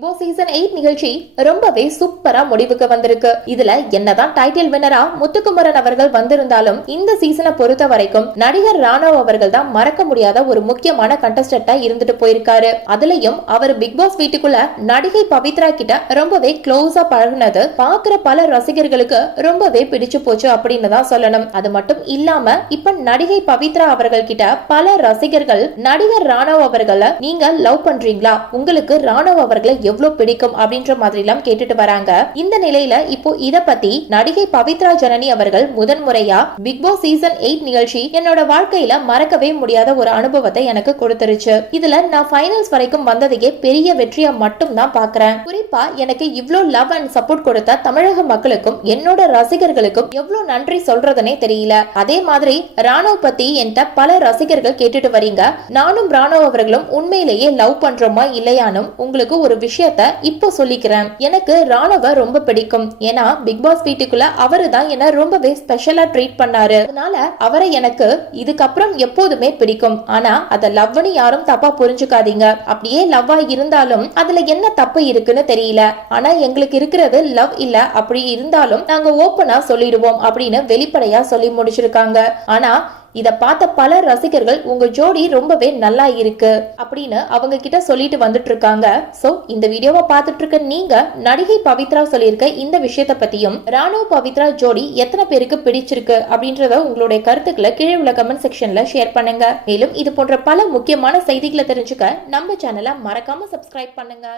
Big season 8 நிகழ்ச்சி ரொம்பவே சூப்பரா முடிவுக்கு வந்திருக்கு. இதுல என்னதான் டைட்டில் வின்னரா முத்துக்குமரன் அவர்கள் வந்திருந்தாலும் இந்த சீசனை பொறுத்த வரைக்கும் நடிகர் ராணவ் அவர்கள் தான் மறக்க முடியாத ஒரு முக்கியமான கண்டஸ்டன்டா இருந்துட்டு போயிருக்காரு. அதுலயும் அவர் பிக் பாஸ் வீட்டுக்குள்ள நடிகை பவித்ரா கிட்ட ரொம்பவே க்ளோஸா பழகுனது பாக்குற பல ரசிகர்களுக்கு ரொம்பவே பிடிச்சு போச்சு அப்படின்னு தான் சொல்லணும். அது மட்டும் இல்லாம இப்ப நடிகை பவித்ரா அவர்கள் கிட்ட பல ரசிகர்கள் நடிகர் ராணவ் அவர்களை நீங்க லவ் பண்றீங்களா, உங்களுக்கு ராணவ் அவர்களை எவ்வளவு பிடிக்கும் அப்படின்ற மாதிரி எல்லாம் கேட்டுட்டு வராங்க. இந்த நிலையில இப்போ இத பத்தி நடிகை பவித்ரா ஜனனி அவர்கள் முதன்முறையா பிக் பாஸ் சீசன் 8 நிகழ்ச்சி என்னோட வாழ்க்கையில மறக்கவே முடியாத ஒரு அனுபவத்தை எனக்கு கொடுத்துருச்சு. இதுல நான் ஃபைனல்ஸ் வரைக்கும் வந்ததையே பெரிய வெற்றியா மட்டும் தான் பாக்குறேன். குறிப்பா எனக்கு இவ்ளோ லவ் அண்ட் சப்போர்ட் கொடுத்த தமிழக மக்களுக்கும் என்னோட ரசிகர்களுக்கும் எவ்வளவு நன்றி சொல்றதுனே தெரியல. அதே மாதிரி ராணவ் பத்தி என்கிட்ட பல ரசிகர்கள் கேட்டுட்டு வரீங்க. நானும் ராணவ் அவர்களும் உண்மையிலேயே லவ் பண்றோமா இல்லையானும் உங்களுக்கு ஒரு விஷயத்த இப்போ சொல்லிக்கிறேன். எனக்கு ராணவ ரொம்ப பிடிக்கும். ஏன்னா பிக் பாஸ் வீட்டுக்குள்ள அவரு தான் என்ன ரொம்பவே ஸ்பெஷலா ட்ரீட் பண்ணாரு. அதனால அவரை எனக்கு இதுக்கப்புறம் எப்போதுமே பிடிக்கும். ஆனா அத லவ்னு யாரும் தப்பா புரிஞ்சுக்காதீங்க. அப்படியே லவ்வா இருந்தாலும் அதுல என்ன தப்பு இருக்குன்னு தெரியல. ஆனா எங்களுக்கு இருக்கிறது லவ் இல்ல. அப்படி இருந்தாலும் நாங்க ஓப்பனா சொல்லிடுவோம் அப்படின்னு வெளிப்படையா சொல்லி முடிச்சிருக்காங்க. ஆனா இத பார்த்த பல ரசிகர்கள் உங்க ஜோடி ரொம்பவே நல்லா இருக்கு அப்படின்னு அவங்க கிட்ட சொல்லிட்டு வந்துட்டு இருக்காங்க. சோ இந்த வீடியோவை பார்த்துட்டு இருக்க நீங்க நடிகை பவித்ரா சொல்லியிருக்க இந்த விஷயத்த பத்தியும் ராணவ் பவித்ரா ஜோடி எத்தனை பேருக்கு பிடிச்சிருக்கு அப்படின்றத உங்களுடைய கருத்துக்களை கீழே உள்ள கமெண்ட் செக்ஷன்ல ஷேர் பண்ணுங்க. மேலும் இது போன்ற பல முக்கியமான செய்திகளை தெரிஞ்சுக்க நம்ம சேனலை மறக்காம சப்ஸ்கிரைப் பண்ணுங்க.